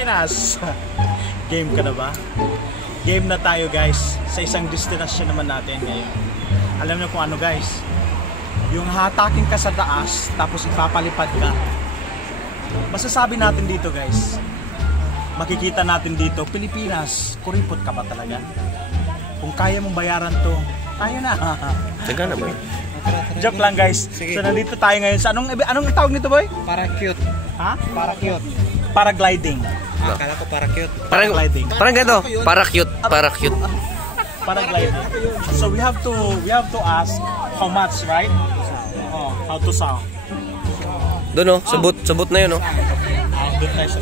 Pilipinas. Game ka na ba? Game na tayo guys sa isang destinasyon naman natin ngayon. Alam niyo kung ano guys? Yung hatakin ka sa taas tapos ipapalipad ka. Masasabi natin dito guys, makikita natin dito, Pilipinas, kuripot ka ba talaga? Kung kaya mong bayaran to, kaya na. Taga na ba? Joke lang guys. Sige. So nandito tayo ngayon sa anong tawag nito boy? Parachute. Ha? Parachute. Paragliding. Akala ko parachute. Paragliding. Parang ganito, parachute. Paragliding. So we have to ask how much, right? Oh, how to sound. Doon oh, sabot na yun oh. Doon tayo sa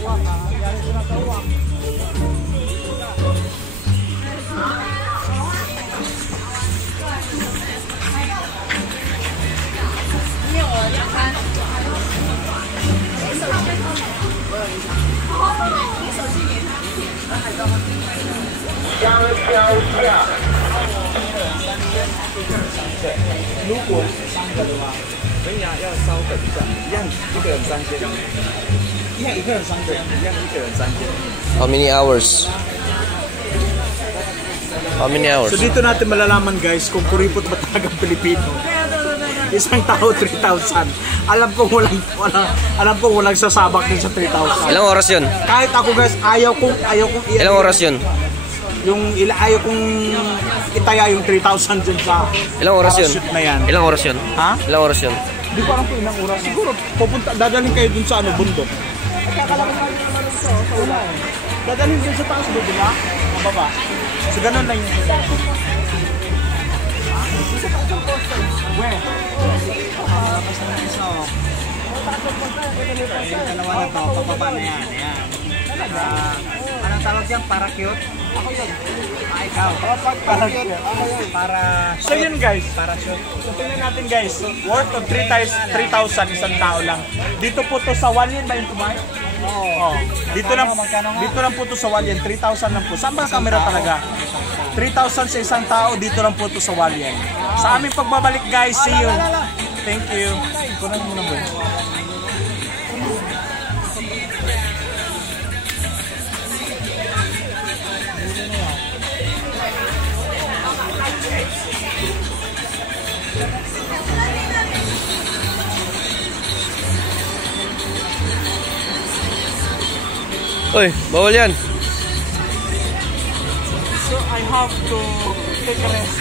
How many hours? How many hours? So dito natin malalaman guys kung kuripot ba talagang Pilipino. Isang tao 3,000. Alam ko walang sasabak din sa 3,000. Ilang oras yun? Kahit ako guys, ayaw kong Ilang oras yun? Ayaw kong itaya yung 3,000 dyan sa Ilang oras yun? Na yan. Ilang oras yun? Ha? Ilang oras yun? Hindi ko alam kung ilang oras. Siguro dadalhin kayo dun sa bundok. Dadalhin dun sa taas doon, di ba? Mababa. So ganun lang yun. Where? Tapos na isa oh. Yung dalawa na to, pababa na yan. Ayan. Anong tawag yan? Parachute? Ako yun. Ikaw. Parachute. So yun guys. Parachute. So tingnan natin guys. Worth of 3,000 isang tao lang. Dito po to sa Walien ba yung tumay? Oo. Dito lang po to sa Walien. 3,000 lang po. Saan ba ang camera talaga? 3,000 sa isang tao. Dito lang po to sa Walien. Sa aming pagbabalik guys. See you. Thank you. Kunan mo na ba? Uy, bawal yan. So I have to take a rest.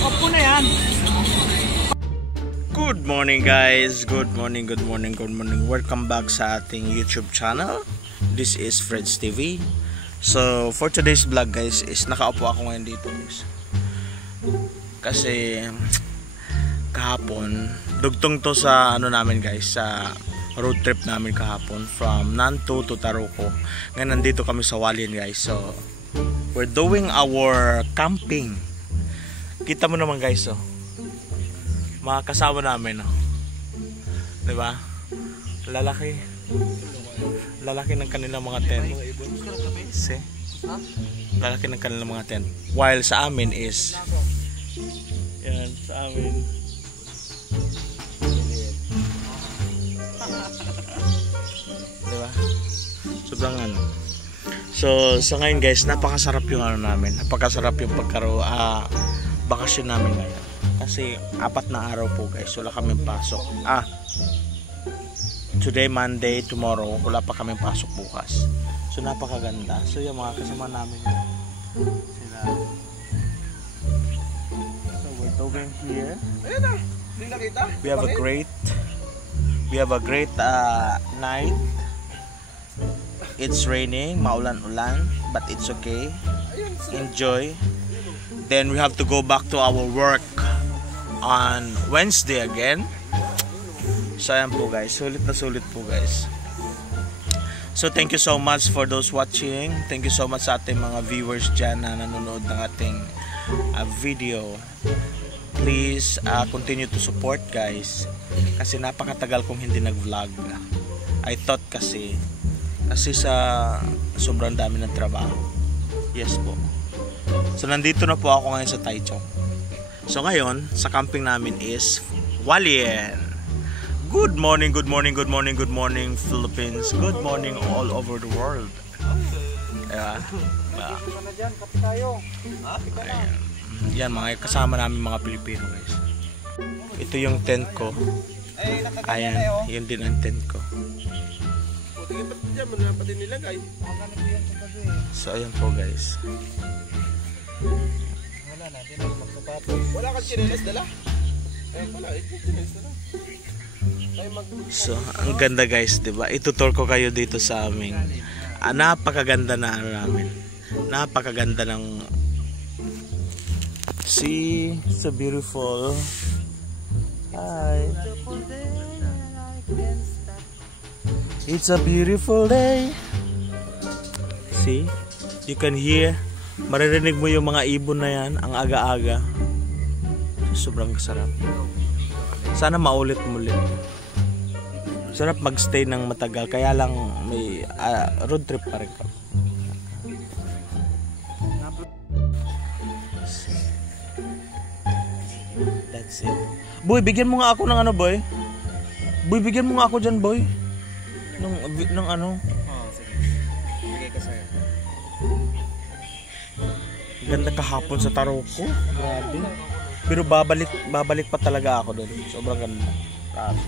Opo na yan. Good morning guys. Good morning. Welcome back sa ating YouTube channel. This is Fred's TV. So for today's vlog guys is nakaupo ako ngayon dito guys. Kasi kahapon dugtong to sa namin guys, sa road trip namin kahapon from Nanto to Taruco. Ngayon nandito kami sa Walien guys. So we're doing our camping. Kita mo naman guys oh. Mga kasama namin oh. 'Di ba? Lalaki ng kanilang mga tent. See? Lalaki ng kanilang mga tent. While sa amin is yan, sa amin diba? Sobrang So sa ngayon guys, napakasarap yung namin. Napakasarap yung bakasyon namin ngayon. Kasi 4 na araw po guys, wala kaming pasok. Today Monday, tomorrow wala pa kaming pasok bukas. So napakaganda. So yung mga kasama namin sila. So we're doing here. We have a great night. It's raining, maulan-ulan, but it's okay. Enjoy. Then we have to go back to our work on Wednesday again. So ayan po guys, sulit na sulit po guys. So thank you so much for those watching. Thank you so much sa ating mga viewers dyan na nanonood ng ating video. Please continue to support guys. Kasi napakatagal kong hindi nag-vlog. I thought kasi sa sobrang dami ng trabaho. Yes po. So nandito na po ako ngayon sa Taichung. So ngayon, sa camping namin is Walien. Good morning, good morning, good morning, good morning Philippines. Good morning all over the world. Yeah. Sana dyan, kape tayo. Ayan. Yan mga kasama namin mga Pilipino guys. Ito yung tent ko. Ayan, yun din ang tent ko. So ayan po guys. Wala na, di na magsapatos. Wala kang chinelas dala? Wala, chinelas dala. So, ang ganda guys, 'di ba? Itutur ko kayo dito sa aming napakaganda na ano namin. Napakaganda ng see, so beautiful. Hi. It's a beautiful day. See? You can hear. Maririnig mo yung mga ibon na yan, ang aga-aga. Sobrang sarap. Sana maulit-mulit. Sarap magstay ng matagal, kaya lang may road trip pa rin kami. That's it. Boy, bigyan mo nga ako ng ano, boy. Boy, bigyan mo nga ako dyan, boy. Ng ano. Oo, sige. Bigay ka sa'yo. Ganda kahapon sa tarot ko. Grabe. Pero babalik pa talaga ako doon. Sobrang ganda. Grabe.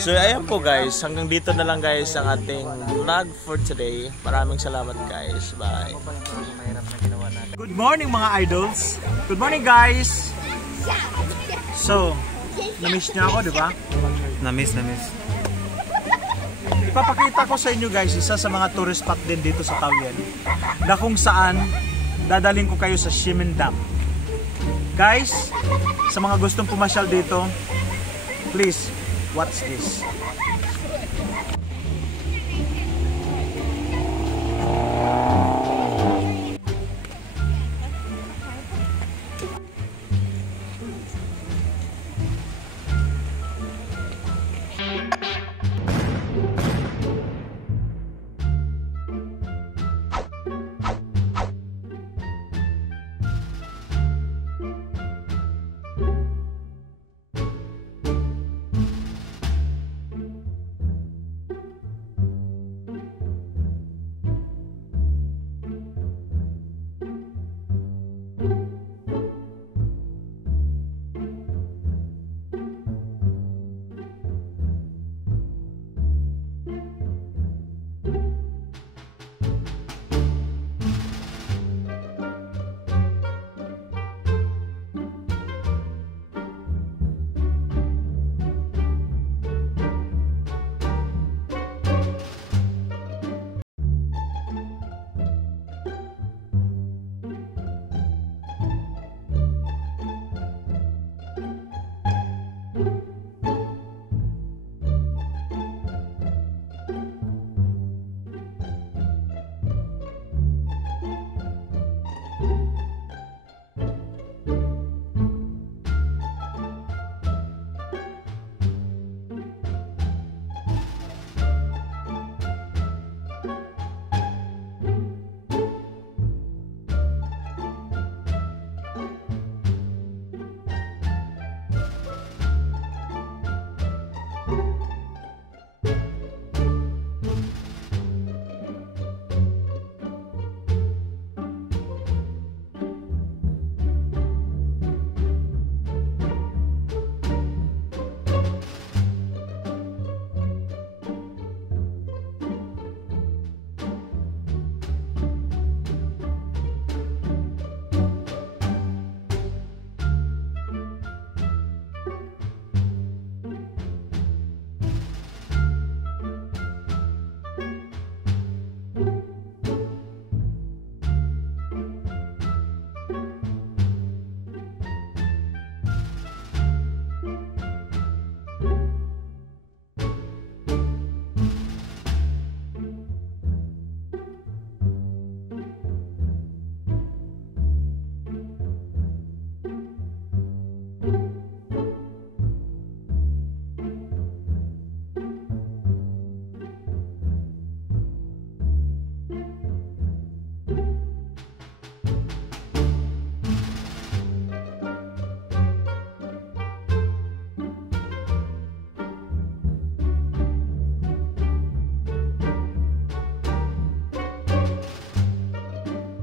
So ayan po guys, hanggang dito na lang guys ang ating vlog for today. Maraming salamat guys. Bye. Good morning mga idols. Good morning guys. So, na-miss niyo ako, di ba? Na-miss. Ipapakita ko sa inyo guys, isa sa mga tourist spot din dito sa Taoyuan, na kung saan dadaling ko kayo sa Ximen Dam. Guys, sa mga gustong pumasyal dito, please watch this.